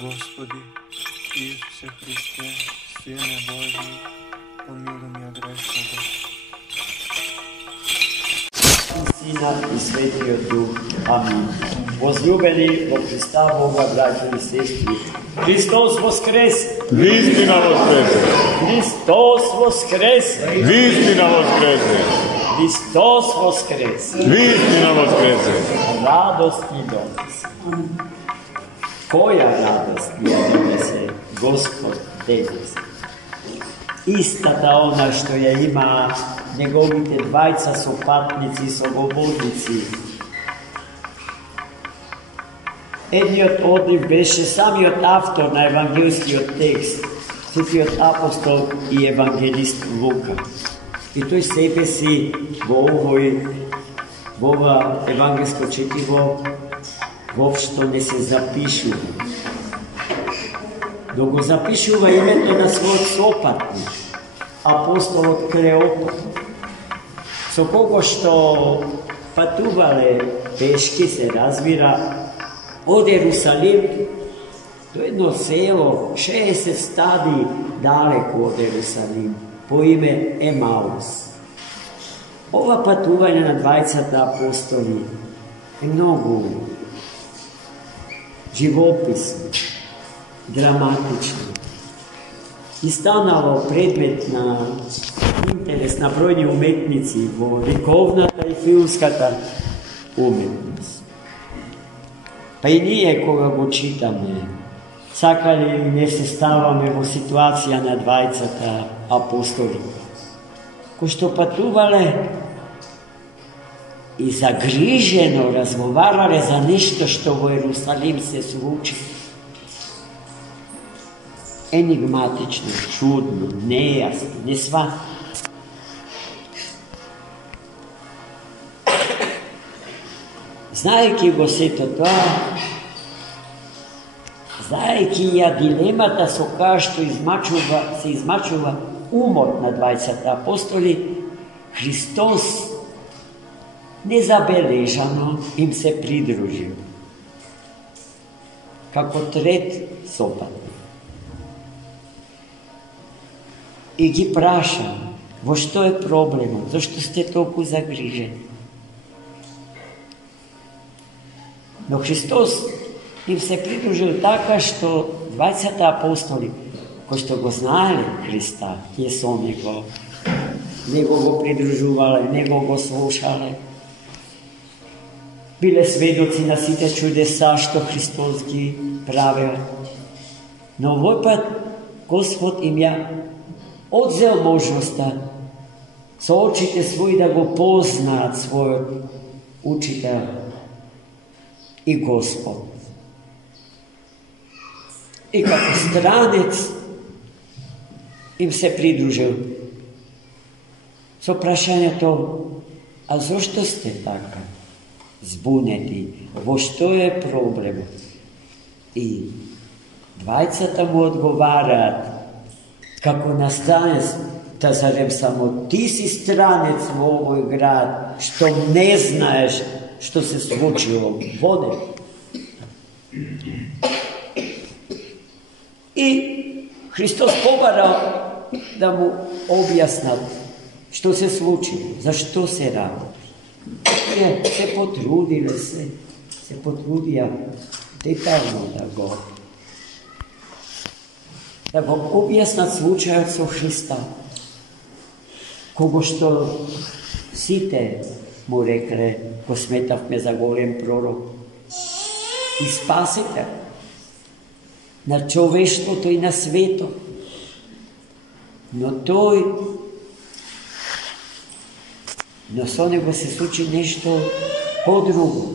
Господи, Исусе Христе, Сине Божи, помилуй меня грешного. Сина и Светиот Дух. Амин. Возлюбени во Христа Бога, браќи и сестри, Христос воскресе! Вистина воскресе! Христос воскресе! Вистина воскресе! Христос воскресе! Вистина воскресе! Радост ни донесе. Која радост ни донесе Господ денес? Истата она што ја има неговите двајца сопатници и соговорници. Едниот од нив беше самиот автор на евангелскиот текст, светиот апостол и евангелист Лука. И тој себе си во ова евангелско четиво воопшто не се запишува. Но го запишува името на својот сопатник, апостолот Клеопа, со кого што патувале пешки, се разбира, од Ерусалим до едно село 60 стади далеко од Ерусалим, по име Емаус. Ова патување на двајцата апостоли е многу живописно, драматично и станало предмет на интерес на бројни уметници во ликовната и филмската уметност. Па и ние кога го читаме, сакали не се ставаме во ситуација на двајцата апостоли, кои што патувале и загрижено разговарале за нешто што во Ерусалим се случи. Енигматично, чудно, нејасно, несватно. Знаејќи го сето тоа, знаејќи ја дилемата со која што се измачува умот на двајцата апостоли, Христос незабележано им се придружил како трет сопатник. И ги праша, во што е проблемот, зашто сте толку загрижени. Но Христос им се придружил така што двајцата апостоли, кои што го знаеле Христа, тие со него го придружувале, него го слушале, биле сведоци на сите чудеса што Христос ги правил. Но овој пат Господ им ја одзел можноста со очите своји да го познаат својот учител и Господ. И како странец им се придружил со прашањето: а зошто сте така збунети? Во што е проблемот? И двајцата му одговараат како на странец: та зарем само ти си странец во овој град, што не знаеш што се случило во него? И Христос побара да му објаснат што се случило, зашто се работи. Се потрудиле се потрудија детално да го објаснат случајот со Христа, кого што сите му рекле: го сметавме за голем пророк и спасител на човештвото и на светот. Но со него се случи нешто подруго,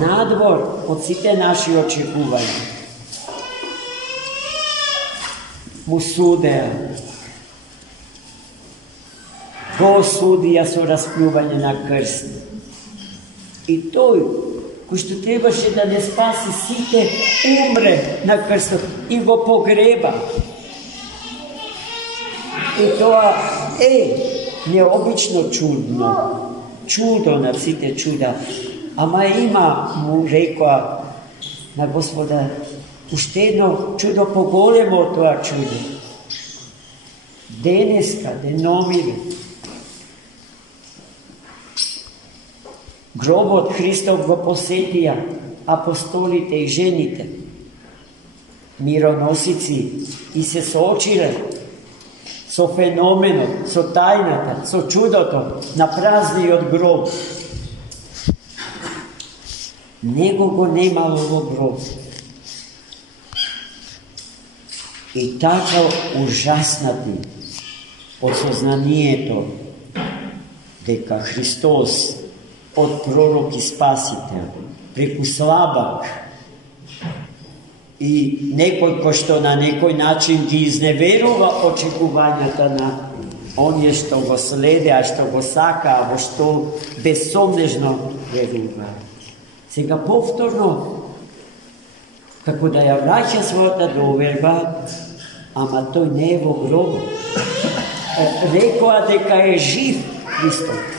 надвор од сите наши очекувања. Му судеа, го осудија со расплювање на крст. И тој, кој што требаше да не спаси сите, умре на крстот и го погреба. И тоа е необично чудно, чудо на сите чуда, ама има, му рекоа на Господа. Уште едно чудо поголемо од тоа чудо. Денеска, деномиве, гробот Христов го посетија апостолите и жените, мироносици, и се соочиле со феноменот, со тајната, со чудото на празниот гроб. Него го немало во гроб. И така ужаснати од сознанието дека Христос од пророк и спасител преку слабак и некој кој што на некој начин ги изневерува очекувањата на оние што го следеа, што го сакаа, во што безсомнежно верува. Сега повторно, како да ја враќа својата доверба, ама тој не е во гробот. Рекоа дека е жив Христос.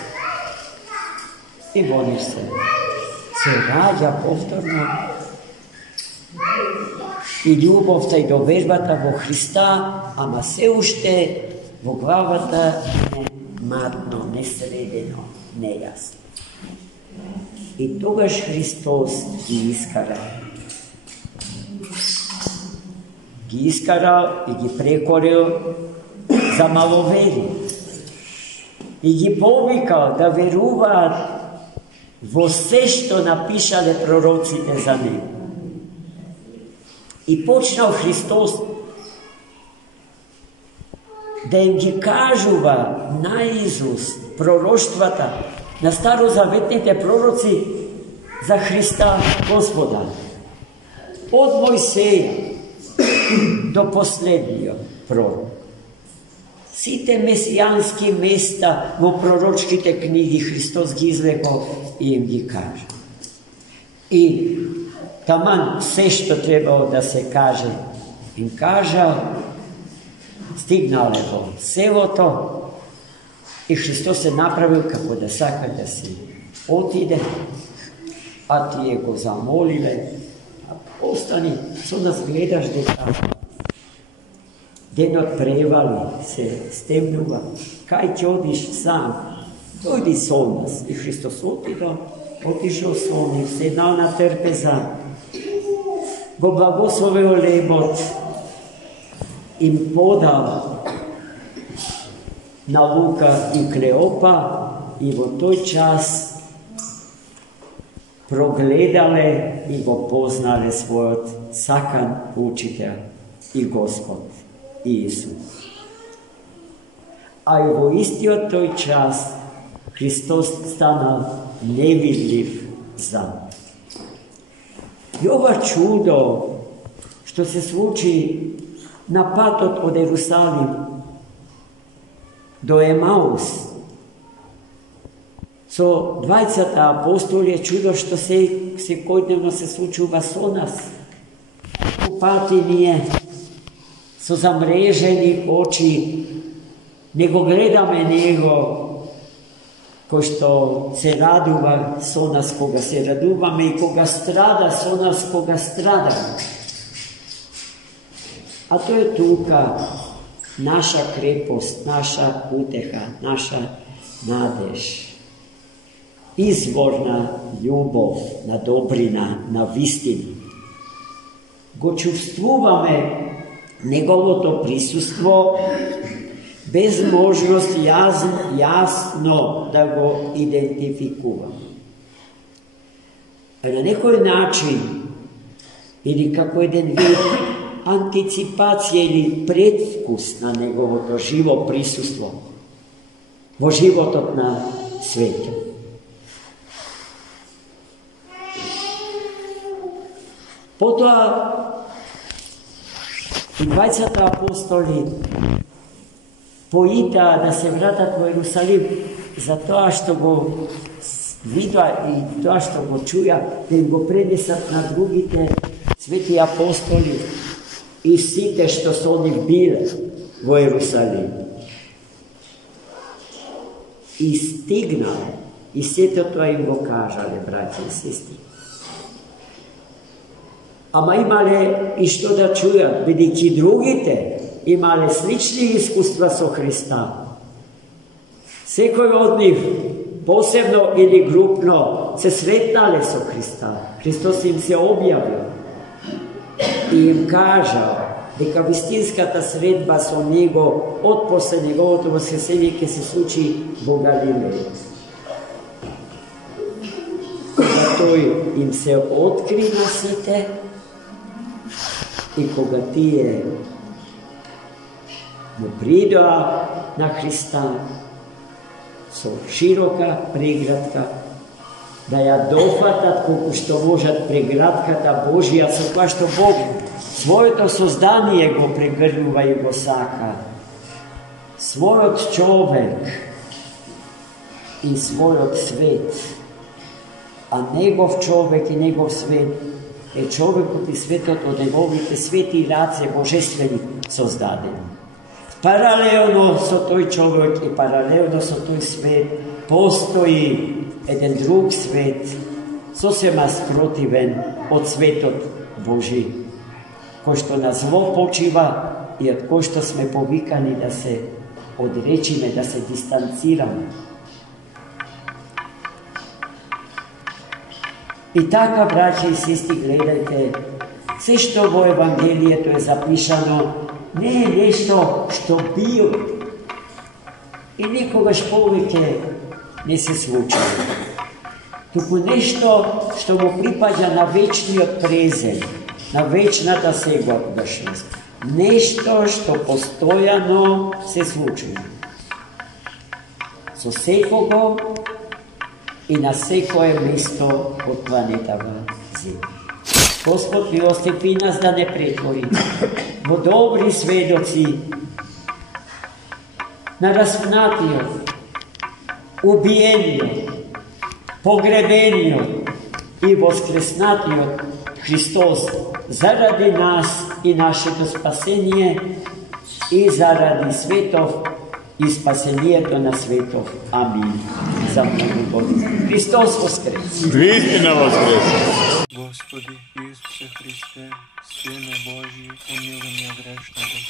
И во нив се раѓа повторно и љубовта и довербата во Христа, ама се уште во главата не матно, не средено, нејасно. И тогаш Христос ги искара. Ги искарал и ги прекорил за маловери. И ги повикал да веруваат во се што напишале пророците за него. И почнал Христос да им ги кажува наизуст пророштвата на старозаветните пророци за Христа Господа. Од Мојсеја до последниот пророк. Сите месијански места во пророчките книги Христос ги извлекол и им ги кажа. И таман се што требало да се каже, им кажа, стигнале во селото и Христос се направил како да сака да се отиде, а тие го замолиле, остани, со нас гледаш дека денот превали, се стемнува, кај ќе одиш сам, дојди со нас. И Христос отишол со нив, седнал на трпеза, го благословил лебот, им подал на Лука и Клеопа и во тој час прогледале и го познале својот сакан учител и Господ Иисус. А и во истиот тој час Христос станал невидлив за. И ова чудо што се случи на патот од Ерусалим до Емаус со двајцата апостоли е чудо што секојдневно се случува со нас. По пати ние со замрежени очи не го гледаме него кој што се радува со нас кога се радуваме и кога страда со нас кога страдаме. А тоа е тука наша крепост, наша утеха, наша надеж. Извор на љубов, на добрина, на вистина. Го чувствуваме неговото присуство без можност јасно да го идентификуваме. А на некој начин, или како еден вид антиципација или предвкус на неговото живо присуство во животот на светот. Потоа и двајцата апостоли поитаа да се вратат во Ерусалим за тоа што го видоа и тоа што го чуја, да им го пренесат на другите свети апостоли и сите што со нив биле во Ерусалим. И стигнале, и сето тоа им го кажале, браќи и сестри. Ама имале и што да чујат, бидејќи другите имале слични искуства со Христа. Секој од нив, посебно или групно, се сретнале со Христа. Христос им се објавил и им кажа дека вистинската средба со Него од после Неговото воскресение ќе се случи во Галилеја. Кога тој им се откри на сите и кога тие му придоа на Христа со широка преградка, да ја дофатат колку што можат преградката Божија, со која што Бог своето создание го прегрнува и го сака. Својот човек и својот свет, а негов човек и негов свет е човекот и светот од неговите свети раце божествени создадени. Паралелно со тој човек и паралелно со тој свет постои еден друг свет, сосема спротивен од светот Божи, кој што на зло почива и од кој што сме повикани да се одречиме, да се дистанцираме. И така, браќа и сестри, гледајте, се што во Евангелието е запишано, не е нешто што било и никогаш повеќе не се случи. Туку нешто што му припаѓа на вечниот презент, на вечната сегодашност. Нешто што постојано се случува. Со секого и на секое место од планетава Земја. Господ милостив нас да не претвори во добри сведоци на распнатиот, убиениот, погребениот и воскреснатиот Христос заради нас и нашето спасение и заради светов и спасението на светов. Амин. За многу години. Христос воскресе. Вистина воскресе. Господи Исусе Христе, Сине Божий, помилуй меня грешного.